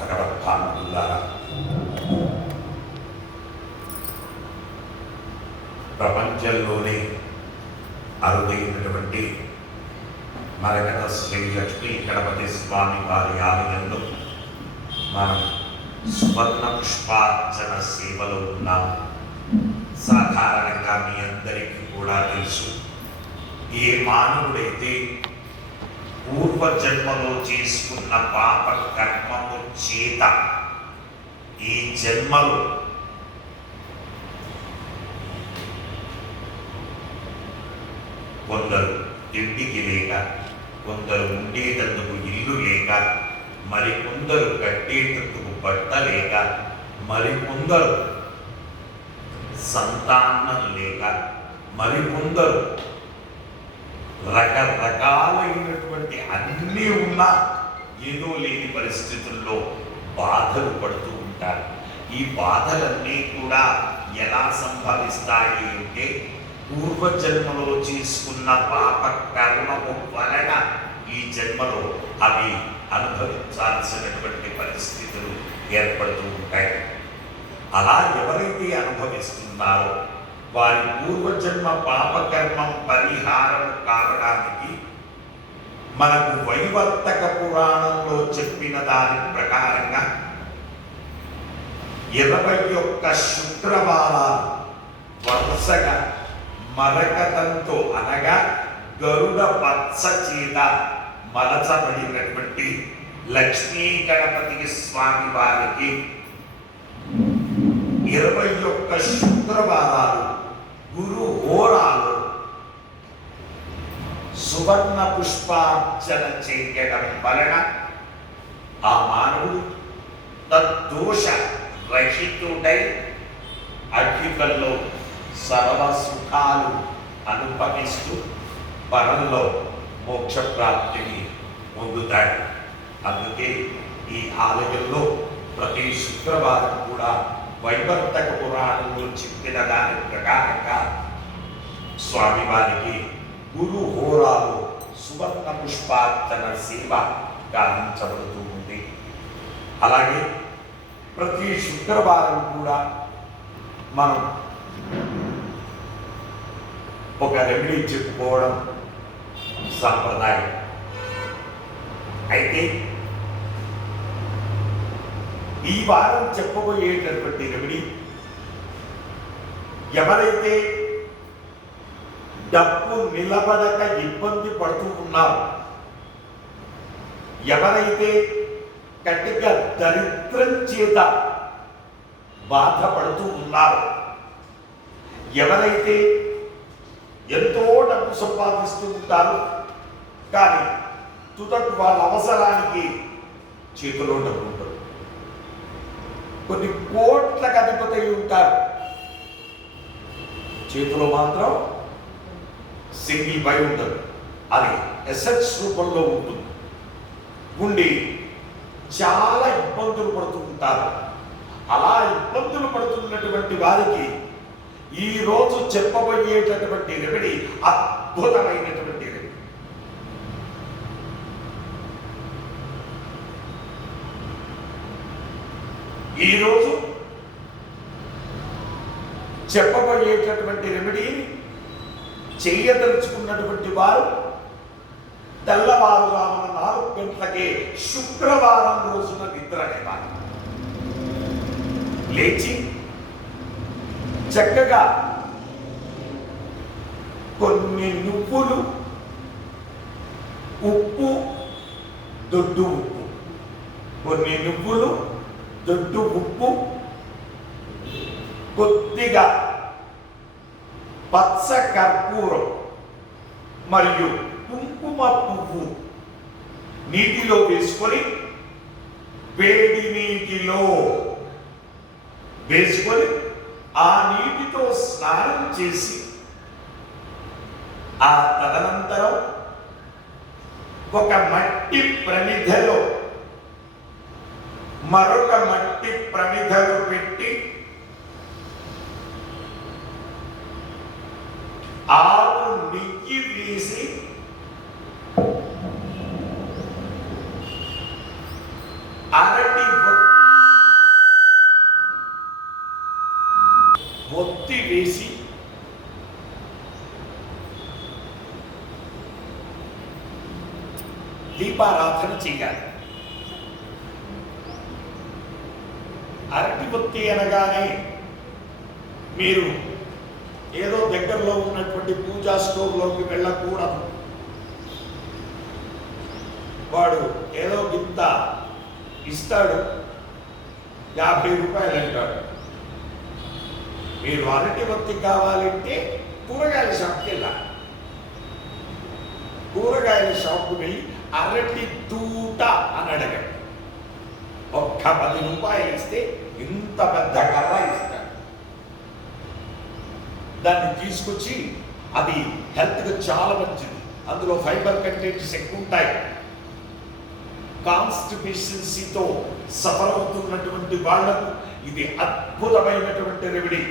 భగవద్భానులారా ప్రపంచంలోనే అరుదైనటువంటి మరకట శ్రీ లక్ష్మీ గణపతి స్వామి వారి ఆలయంలో మనం స్వర్ణ పుష్పార్చన సేవలో ఉన్నాం. సాధారణంగా మీ అందరికీ కూడా తెలుసు. ఏ మానవుడైతే పూర్వ జన్మలో చేసుకున్న పాప కర్మము చేత ఈ జన్మలో కొందరు తిండికి లేక కొందరు ఉండేటందుకు ఇల్లు లేక మరి కొందరు కట్టేటందుకు బట్ట లేక మరికొందరు సంతానం లేక మరికొందరు రకరకాలైనటువంటి అన్నీ ఉన్నా ఏదో లేని పరిస్థితుల్లో బాధలు పడుతూ ఉంటారు. ఈ బాధలన్నీ కూడా ఎలా సంభవిస్తాయి అంటే పూర్వజన్మలో చేసుకున్న పాప కర్మము వలన ఈ జన్మలో అవి అనుభవించాల్సినటువంటి పరిస్థితులు ఏర్పడుతూ ఉంటాయి. అలా ఎవరైతే అనుభవిస్తున్నారో వారి పూర్వజన్మ పాపకర్మం పరిహారం కావడానికి మనకు వైవర్తక పురాణంలో చెప్పిన దాని ప్రకారంగా ఇరవై ఒక్క శుక్రవారాలు వరుసగా మరకతంతో అనగా గరుడ పచ్చ చేత మలచబడినటువంటి లక్ష్మీ గణపతి స్వామి వారికి ఇరవై ఒక్క శుక్రవారాలు గురు హోరాలు సువర్ణ పుష్పార్చన చేయడం వలన ఆ మానవుడు తద్దోష రహితుడై అగ్నికల్లో సర్వ సుఖాలు అనుభవిస్తూ పరంలో మోక్ష ప్రాప్తిని పొందుతాడు. అందుకే ఈ ఆలయంలో ప్రతి శుక్రవారం కూడా వైవర్తక పురాణంలో చెప్పిన దాని ప్రకారంగా స్వామివారికి గురు హోరాలు సువర్ణ పుష్పార్చన సేవ గావించబడుతూ ఉంది. అలాగే ప్రతి శుక్రవారం కూడా మనం ఒక రెమెడీ చెప్పుకోవడం సాంప్రదాయం. అయితే ఈ వారం చెప్పబోయేటటువంటి రెమెడీ ఎవరైతే డబ్బు నిలబడక ఇబ్బంది పడుతూ ఉన్నారు ఎవరైతే కటిక దరిద్రం చేత బాధపడుతూ ఉన్నారు ఎవరైతే ఎంతో డబ్బు సంపాదిస్తూ ఉంటారు కానీ తుదకు వాళ్ళ అవసరానికి చేతిలో డబ్బు కొన్ని కోట్లకు అధిపతి అయి ఉంటారు. చేతిలో మాత్రం సింగిల్ బై ఉంటుంది అది ఎసెట్స్ రూపంలో ఉంటుంది. ఉండి చాలా ఇబ్బందులు పడుతూ ఉంటారు. అలా ఇబ్బందులు పడుతున్నటువంటి వారికి ఈ రోజు చెప్పబోయేటటువంటి రెమెడీ అద్భుతమైనటువంటి రెమెడీ ఈరోజు చెప్పబోయేటటువంటి రెమెడీ చేయదలుచుకున్నటువంటి వారు తెల్లవారుజామున నాలుగు గంటలకే శుక్రవారం రోజున నిద్ర లేవాలి. లేచి చక్కగా కొన్ని నువ్వులు ఉప్పు దొడ్డు ఉప్పు. కొన్ని నువ్వులు దొడ్డు ఉప్పు కొద్దిగా పచ్చ కర్పూరం మరియు కుంకుమ పువ్వు నీటిలో వేసుకొని వేడి నీటిలో వేసుకొని ఆ నీటితో స్నానం చేసి ఆ తదనంతరం ఒక మట్టి ప్రమిదలో మరొక మట్టి ప్రమిదలు పెట్టి ఆవు నిక్కి వీసి అరటి ఒత్తి వేసి దీపారాధన చేయాలి. అరటి బొత్తి అనగానే మీరు ఏదో దగ్గరలో ఉన్నటువంటి పూజా స్టోర్లోకి వెళ్ళకూడదు. వాడు ఏదో గింత ఇస్తాడు యాభై రూపాయలు అంటాడు. మీరు అరటి బొత్తి కావాలంటే కూరగాయల షాప్కి వెళ్ళాలి. కూరగాయల షాప్కి వెళ్ళి అరటి తూట అని అడగండి. ఒక్క పది రూపాయలు ఇస్తే ఇంత పెద్ద కర్ర ఇస్తాడు. దాన్ని తీసుకొచ్చి అది హెల్త్కి చాలా మంచిది. అందులో ఫైబర్ కంటెంట్స్ ఎక్కువ ఉంటాయి. కాన్స్టిపేషన్సీతో సఫలమవుతున్నటువంటి వాళ్ళకు ఇది అద్భుతమైనటువంటి రెమెడీ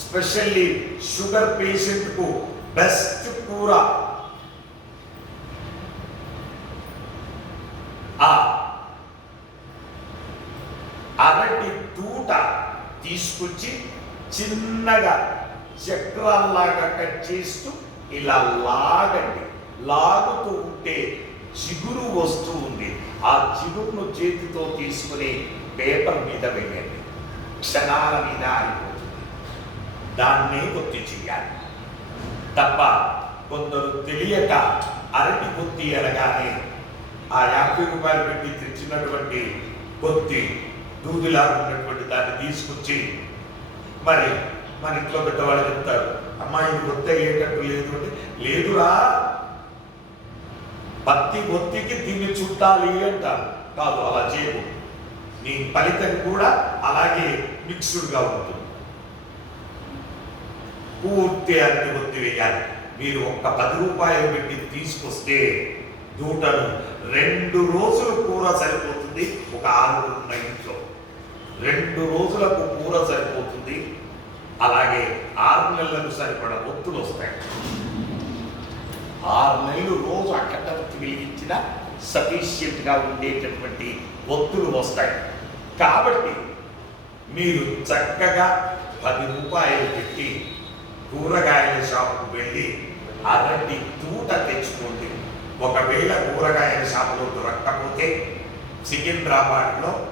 స్పెషల్లీ షుగర్ పేషెంట్కు బెస్ట్ కూర ఆ అరటి తూట తీసుకొచ్చి చిన్నగా చక్రాల్లాగా కట్ చేస్తూ ఇలా లాగండి. లాగుతూ ఉంటే చిగురు వస్తూ ఉంది. ఆ చిగురును చేతితో తీసుకుని పేపర్ మీద వేయండి. క్షణాల మీద ఆగిపోతుంది దాన్నే గుర్తి చేయాలి తప్ప కొందరు తెలియక అరటి కొత్తి అనగానే ఆ యాభై రూపాయలు పెట్టి తెచ్చినటువంటి కొద్ది దూదిలా ఉన్నటువంటి దాన్ని తీసుకొచ్చి మరి మన ఇంట్లో పెద్దవాళ్ళు చెప్తారు అమ్మాయి ఇది ఒత్తి అయ్యేటట్టు లేదు అంటే లేదురా. పత్తి ఒత్తికి దీన్ని చుట్టాలి అంటారు. కాదు అలా చేయకు. నీ ఫలితం కూడా అలాగే మిక్స్డ్గా ఉంటుంది. పూర్తి అన్ని ఒత్తి వేయాలి. మీరు ఒక్క పది రూపాయలు పెట్టి తీసుకొస్తే దూటను రెండు రోజులు కూర సరిపోతుంది. ఒక ఆరు ఉన్న ఇంట్లో. రెండు రోజులకు కూర సరిపోతుంది. అలాగే ఆరు నెలలకు సరిపడ ఒత్తులు వస్తాయి. ఆరు నెలలు రోజు అక్కడ వెలిగించిన సఫిషియెంట్గా ఉండేటటువంటి ఒత్తులు వస్తాయి. కాబట్టి మీరు చక్కగా పది రూపాయలు పెట్టి కూరగాయల షాపుకు వెళ్ళి అరటి తూట తెచ్చుకోండి. ఒకవేళ కూరగాయల షాపులో దొరక్కపోతే సికింద్రాబాద్లో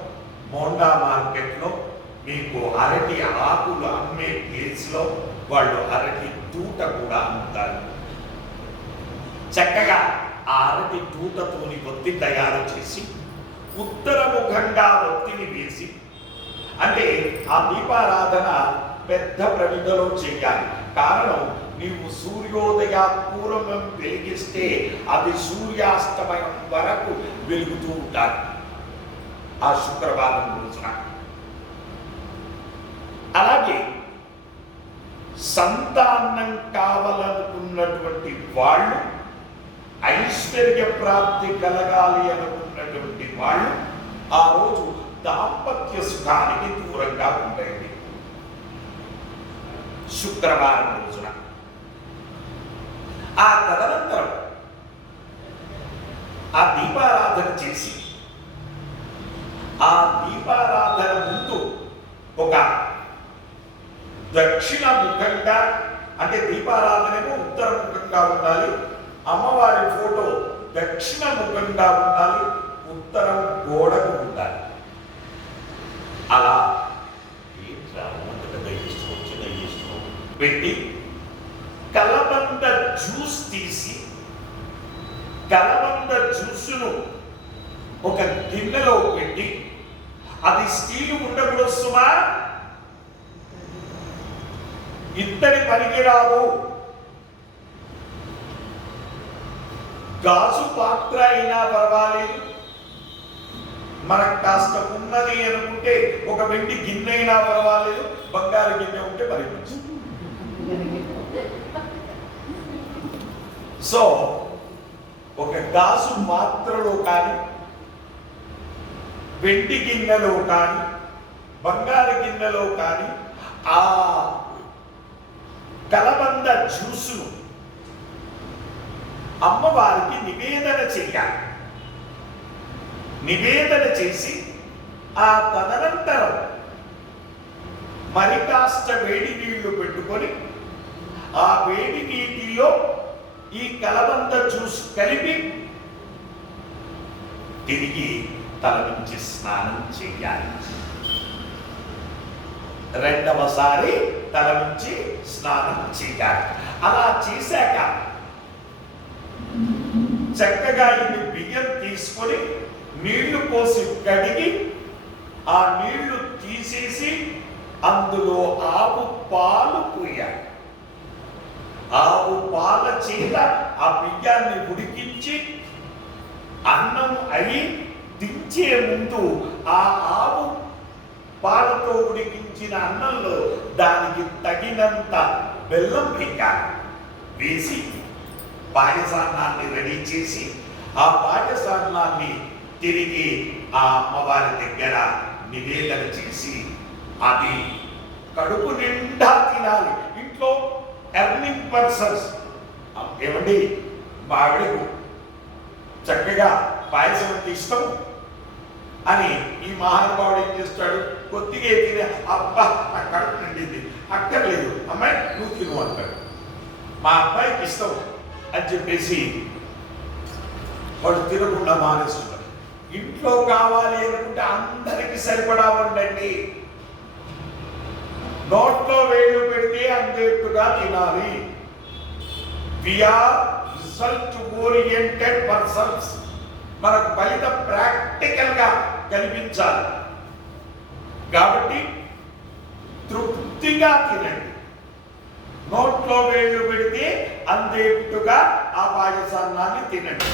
మోండా మార్కెట్లో మీకు అరటి ఆకులు అమ్మే ప్లేస్లో వాళ్ళు అరటి తూట కూడా అమ్ముతారు. చక్కగా ఆ అరటి తూటతోని ఒత్తి తయారు చేసి ఉత్తరముఖంగా ఒత్తిని వేసి అంటే ఆ దీపారాధన పెద్ద ప్రమిదలో చేయాలి. కారణం నీవు సూర్యోదయ పూర్వం వెలిగిస్తే అది సూర్యాస్తమయం వరకు వెలుగుతూ ఉంటారు. ఆ శుక్రవారం రోజున. అలాగే సంతానం కావాలనుకున్నటువంటి వాళ్ళు ఐశ్వర్య ప్రాప్తి కలగాలి అనుకున్నటువంటి వాళ్ళు ఆ రోజు దాంపత్య సుఖానికి దూరంగా ఉండండి శుక్రవారం రోజున. ఆ తదనంతరం ఆ దీపారాధన చేసి ఆ దీపా ముందు ఒక దక్షిణ ముఖంగా అంటే దీపారాధనకు ఉత్తర ముఖంగా ఉండాలి. అమ్మవారి ఫోటో దక్షిణ ముఖంగా ఉండాలి. ఉత్తరం గోడకు ఉండాలి. అలా పెట్టి కలబంద జ్యూస్ తీసి కలబంద జ్యూసును ఒక గిన్నెలో పెట్టి అది స్టీలు ఉండకూడదు సుమారు ఇత్తడి పనికిరాదు గాజు పాత్ర అయినా పర్వాలేదు. మనకు కాస్త ఉన్నది అనుకుంటే ఒక వెండి గిన్నె అయినా పర్వాలేదు. బంగారు గిన్నె ఉంటే మరి సో ఒక గాజు మాత్రలో కానీ వెండి గిన్నెలో కానీ బంగారు గిన్నెలో కానీ ఆ కలబంద జ్యూసును అమ్మవారికి నివేదన చేయాలి. నివేదన చేసి ఆ తదనంతరం మరి కాస్త వేడి నీళ్ళు పెట్టుకొని ఆ వేడి నీటిలో ఈ కలబంద జ్యూస్ కలిపి తిరిగి తల నుంచి స్నానం చేయాలి. రెండవసారి తల నుంచి స్నానం చేయాలి అలా చేశాక చక్కగా ఇది బియ్యం తీసుకొని నీళ్ళు పోసి కడిగి ఆ నీళ్ళు తీసేసి అందులో ఆవు పాలు పోయాలి ఆవు పాల చేత ఆ బియ్యాన్ని ఉడికించి అన్నం అయి దించే ముందు ఆ ఆవు పాలతో ఉడికించిన అన్నంలో దానికి తగినంత బెల్లం వేయాలి. వేసి పాయసాన్నాన్ని రెడీ చేసి ఆ పాయసాన్నాన్ని తిరిగి ఆ అమ్మవారి దగ్గర నివేదన చేసి అది కడుపు నిండా తినాలి. ఇంట్లో ఎర్నింగ్ పర్సన్స్. ఏమండి? మా ఆవిడకు చక్కగా పాయసం అంటే ఇష్టం. అని ఈ మహానుభావుడు ఏం చేస్తాడు? కొద్దిగా తినే అబ్బా నా కడుపు నిండింది. అక్కర్లేదు. అమ్మాయి నువ్వు తిను అంటాడు. మా అబ్బాయికి ఇష్టం అని చెప్పేసి వాడు తినకుండా మానేస్తున్నాడు. ఇంట్లో కావాలి అనుకుంటే అందరికీ సరిపడా ఉండండి నోట్లో వేలు పెడితే అందేట్టుగా తినాలి. విఆర్ రిజల్ట్ ఓరియంటెడ్ పర్సన్స్ మనకు బయట ప్రాక్టికల్గా కనిపించాలి. కాబట్టి తృప్తిగా తినండి. నోట్లో వేళ్ళు పెడితే అందేట్టుగా ఆ పాయసాన్నాన్ని తినండి.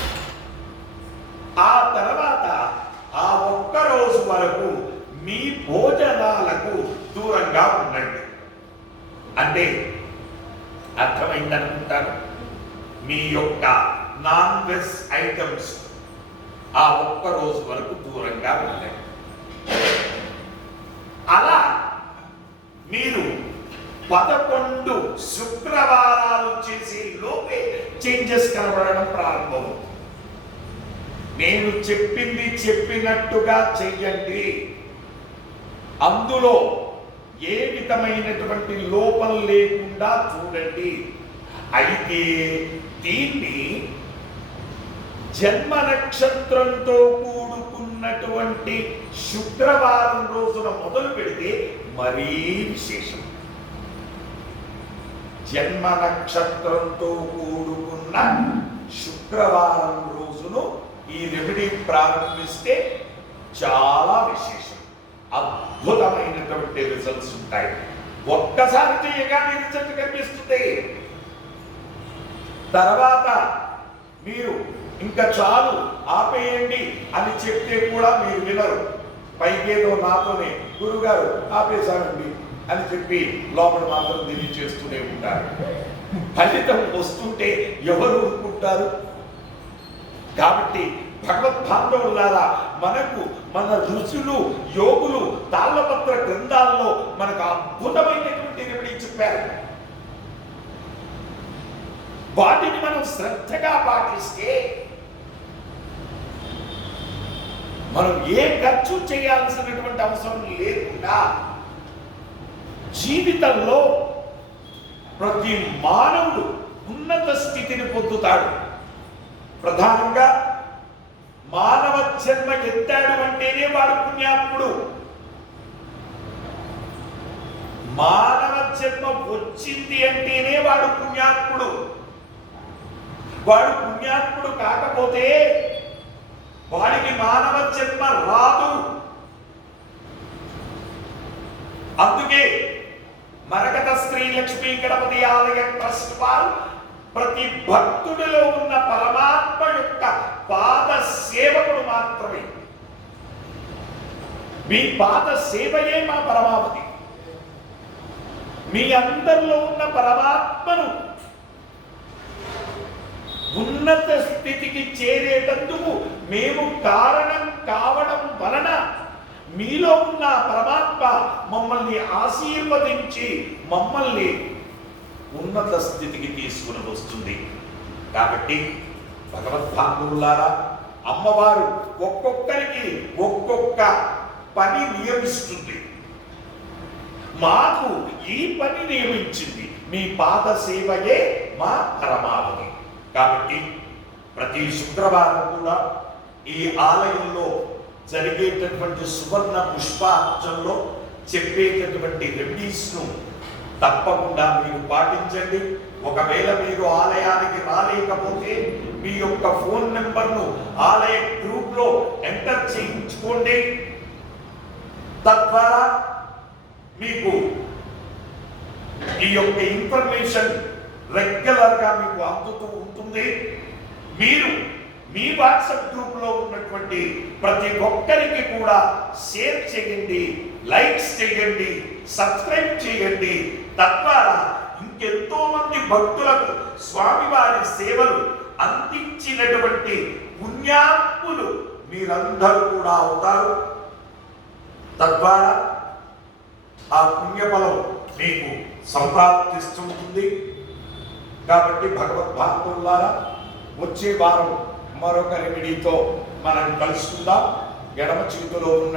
ఆ తర్వాత ఆ ఒక్క రోజు వరకు మీ భోజనాలకు దూరంగా ఉండండి. అంటే అర్థమైందనుకుంటాను? మీ యొక్క నాన్ వెజ్ ఐటమ్స్ ఆ ఒక్క రోజు వరకు దూరంగా ఉండండి. అలా మీరు పదకొండు శుక్రవారాలు చేసే లోపే చేంజెస్ కనబడడం ప్రారంభం. నేను చెప్పింది చెప్పినట్టుగా చెయ్యండి. అందులో ఏ విధమైనటువంటి లోపం లేకుండా చూడండి. అయితే దీన్ని జన్మ నక్షత్రంతో కూడుకున్నటువంటి శుక్రవారం రోజున మొదలు పెడితే మరీ విశేషం. జన్మ నక్షత్రంతో కూడుకున్న శుక్రవారం రోజును ఈ రెమెడీ ప్రారంభిస్తే చాలా విశేషం. అద్భుతమైనటువంటి రిజల్ట్స్ ఉంటాయి. ఒక్కసారి చేయగానే రిజల్ట్ కనిపిస్తుంది. తర్వాత మీరు ఇంకా చాలు ఆపేయండి అని చెప్తే కూడా మీరు వినరు. పైకేదో నాతోనే గురుగారు ఆపేశానండి అని చెప్పి లోపల మాత్రం తెలియచేస్తూనే ఉంటారు. ఫలితం వస్తుంటే ఎవరు ఊరుకుంటారు? కాబట్టి భగవద్బాంధవులారా మనకు మన ఋషులు యోగులు తాళ్ళపత్ర గ్రంథాల్లో మనకు అద్భుతమైనటువంటి రెమెడీ చెప్పారు. వాటిని మనం శ్రద్ధగా పాటిస్తే మనం ఏ ఖర్చు చేయాల్సినటువంటి అవసరం లేకుండా జీవితంలో ప్రతి మానవుడు ఉన్నత స్థితిని పొందుతాడు. ప్రధానంగా మానవ జన్మ ఎత్తాడు అంటేనే వాడు పుణ్యాత్ముడు. మానవ జన్మ వచ్చింది అంటేనే వాడు పుణ్యాత్ముడు. వాడు పుణ్యాత్ముడు కాకపోతే వాడికి మానవ జన్మ రాదు. అందుకే మరకత శ్రీ లక్ష్మీ గణపతి ఆలయ ట్రస్ట్ వారు ప్రతి భక్తుడిలో ఉన్న పరమాత్మ యొక్క పాద సేవకుడు మాత్రమే. మీ పాద సేవయే మా పరమావధి మీ అందరిలో ఉన్న పరమాత్మను ఉన్నత స్థితికి చేరేటందుకు మేము కారణం కావడం వలన మీలో ఉన్న పరమాత్మ మమ్మల్ని ఆశీర్వదించి మమ్మల్ని ఉన్నత స్థితికి తీసుకుని వస్తుంది. కాబట్టి భగవద్భాంధవులారా అమ్మవారు ఒక్కొక్కరికి ఒక్కొక్క పని నియమిస్తుంది. మాకు ఈ పని నియమించింది. మీ పాద సేవయే మా పరమావధి. కాబట్టి ప్రతి శుక్రవారం కూడా ఈ ఆలయంలో జరిగేటటువంటి సువర్ణ పుష్పార్చనలో చెప్పేటటువంటి రెమెడీస్ను తప్పకుండా మీరు పాటించండి. ఒకవేళ మీరు ఆలయానికి రాలేకపోతే మీ యొక్క ఫోన్ నెంబర్ను ఆలయ గ్రూప్లో ఎంటర్ చేయించుకోండి. తద్వారా మీకు ఈ యొక్క ఇన్ఫర్మేషన్ రెగ్యులర్గా మీకు అందుతూ ఉంటుంది. మీరు మీ వాట్సాప్ గ్రూప్లో ఉన్నటువంటి ప్రతి ఒక్కరికి కూడా షేర్ చేయండి లైక్స్ చేయండి సబ్స్క్రైబ్ చేయండి. తద్వారా ఇంకెంతో మంది భక్తులకు స్వామివారి సేవలు అందించినటువంటి పుణ్యాత్ములు మీరందరూ కూడా అవుతారు. తద్వారా ఆ పుణ్యఫలం మీకు సంప్రాప్తిస్తుంటుంది. కాబట్టి భగవద్భాగతులారా వచ్చే వారం మరొక రెమెడీతో మనం కలుసుకుందాం. ఎడమ చేతిలో ఉన్నటువంటి